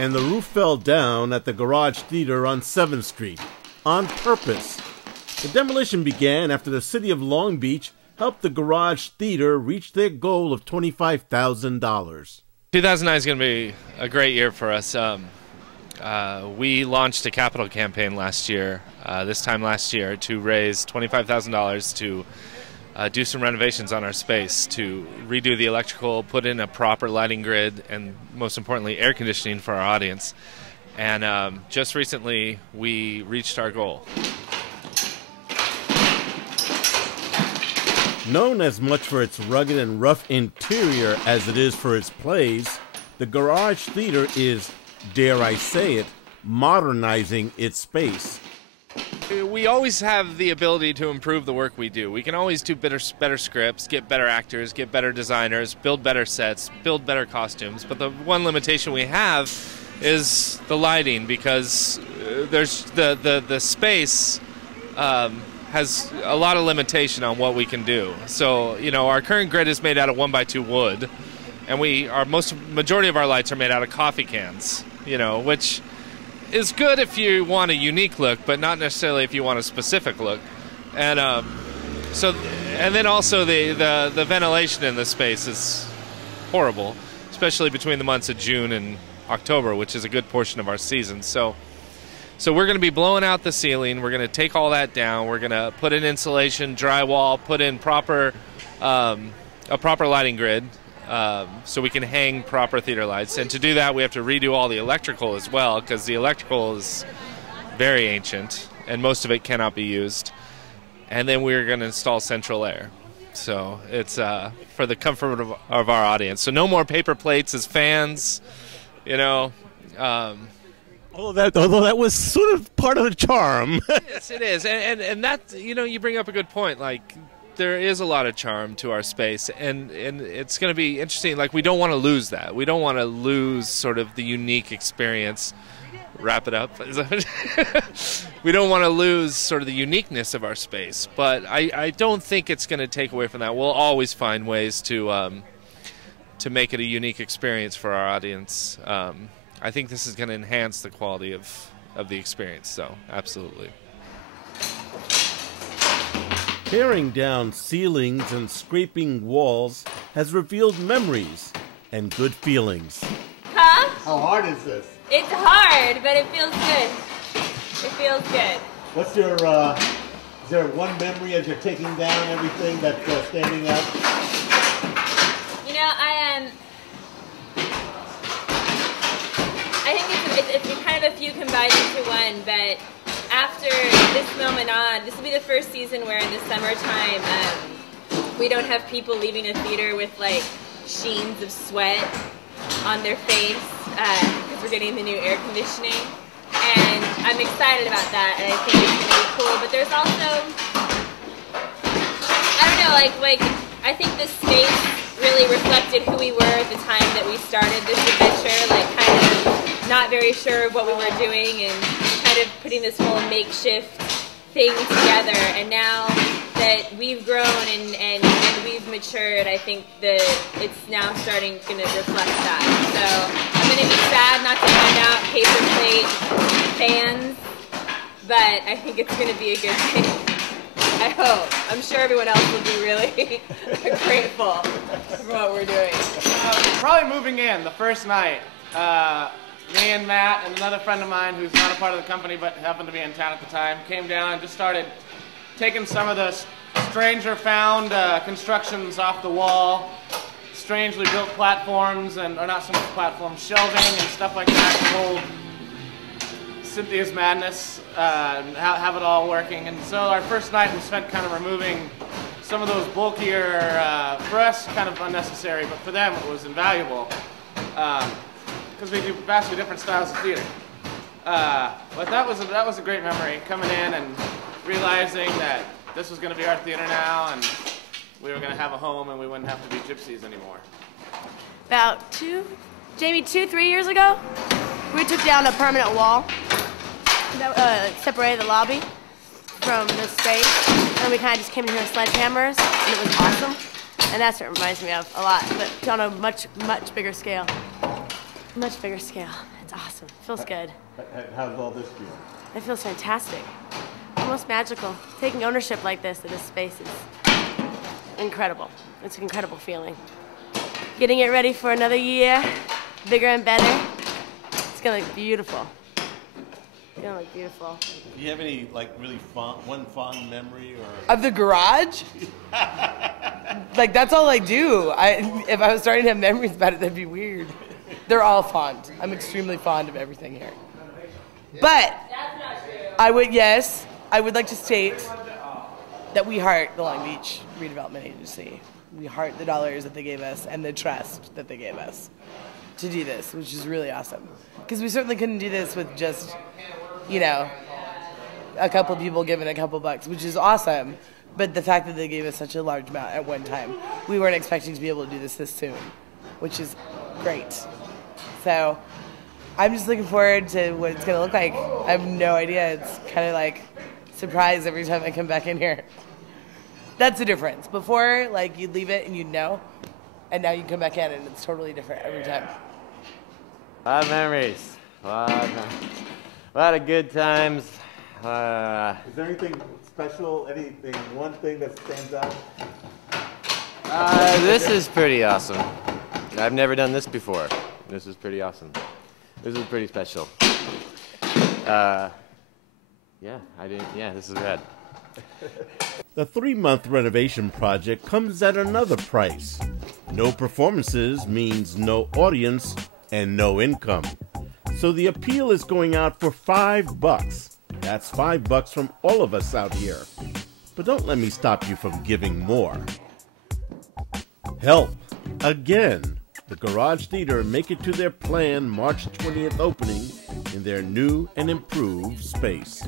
and the roof fell down at the Garage Theater on 7th Street, on purpose. The demolition began after the city of Long Beach helped the Garage Theater reach their goal of $25,000. 2009 is going to be a great year for us. We launched a capital campaign this time last year, to raise $25,000 to do some renovations on our space, to redo the electrical, put in a proper lighting grid, and most importantly, air conditioning for our audience. And just recently, we reached our goal. Known as much for its rugged and rough interior as it is for its plays, the Garage Theater is, dare I say it, modernizing its space. We always have the ability to improve the work we do. We can always do better scripts, get better actors, get better designers, build better sets, build better costumes. But the one limitation we have is the lighting, because there's the space has a lot of limitation on what we can do. So, our current grid is made out of 1x2 wood, and majority of our lights are made out of coffee cans, which is good if you want a unique look, but not necessarily if you want a specific look. And then also the ventilation in the space is horrible, especially between the months of June and October, which is a good portion of our season. So we're going to be blowing out the ceiling. We're going to take all that down. We're going to put in insulation, drywall, put in a proper lighting grid, so we can hang proper theater lights. And to do that, we have to redo all the electrical as well, because the electrical is very ancient, and most of it cannot be used. And then we're going to install central air. So it's for the comfort of our audience. So no more paper plates as fans, Although that was sort of part of the charm. Yes, it is. And that, you bring up a good point. Like, there is a lot of charm to our space, and it's going to be interesting. Like, we don't want to lose that. We don't want to lose sort of the unique experience. Wrap it up. We don't want to lose sort of the uniqueness of our space, but I don't think it's going to take away from that. We'll always find ways to make it a unique experience for our audience. I think this is going to enhance the quality of the experience, so absolutely. Tearing down ceilings and scraping walls has revealed memories and good feelings. Huh? How hard is this? It's hard, but it feels good. It feels good. What's your, is there one memory as you're taking down everything that's standing up? I think it's kind of a few combined into one, but after this moment on, this will be the first season where in the summertime we don't have people leaving a theater with like sheens of sweat on their face because we're getting the new air conditioning, and I'm excited about that, and I think it's going to be cool. But there's also, I don't know, like I think this space really reflected who we were at the time that we started this adventure, like kind of not very sure of what we were doing and kind of putting this whole makeshift thing together. And now that we've grown and we've matured, I think that it's now going to reflect that. So I'm going to be sad not to find out paper plate fans, but I think it's going to be a good thing. I hope. I'm sure everyone else will be really grateful for what we're doing. Probably moving in the first night. Me and Matt and another friend of mine who's not a part of the company but happened to be in town at the time came down and just started taking some of the stranger found constructions off the wall, strangely built platforms, or not so much platforms, shelving and stuff like that to hold Cynthia's madness, and have it all working. And so our first night we spent kind of removing some of those bulkier, for us kind of unnecessary, but for them it was invaluable. Because we do vastly different styles of theater. But that was a great memory, coming in and realizing that this was going to be our theater now, and we were going to have a home, and we wouldn't have to be gypsies anymore. About 3 years ago, we took down a permanent wall that separated the lobby from the space, and we kind of just came in here with sledgehammers, and it was awesome. And that's what it reminds me of a lot, but on a much bigger scale. Much bigger scale. It's awesome. Feels good. How's all this feel? It feels fantastic. Almost magical. Taking ownership like this of this space is incredible. It's an incredible feeling. Getting it ready for another year, bigger and better. It's gonna look beautiful. It's gonna look beautiful. Do you have any, like, really one fond memory or? Of the garage? Like, that's all I do. If I was starting to have memories about it, that'd be weird. They're all fond. I'm extremely fond of everything here. But I would like to state that we heart the Long Beach Redevelopment Agency. We heart the dollars that they gave us and the trust that they gave us to do this, which is really awesome. Because we certainly couldn't do this with just, you know, a couple people giving a couple bucks, which is awesome. But the fact that they gave us such a large amount at one time, we weren't expecting to be able to do this soon, which is great. So I'm just looking forward to what it's going to look like. I have no idea. It's kind of like surprise every time I come back in here. That's the difference. Before, like, you'd leave it and you'd know, and now you come back in and it's totally different every time. A lot of memories. A lot of good times. Is there anything special, one thing that stands out? This is pretty awesome. I've never done this before. This is pretty awesome. This is pretty special. This is rad. The 3-month renovation project comes at another price. No performances means no audience and no income. So the appeal is going out for $5. That's $5 from all of us out here. But don't let me stop you from giving more. Help, again, the Garage Theater make it to their planned March 20th opening in their new and improved space.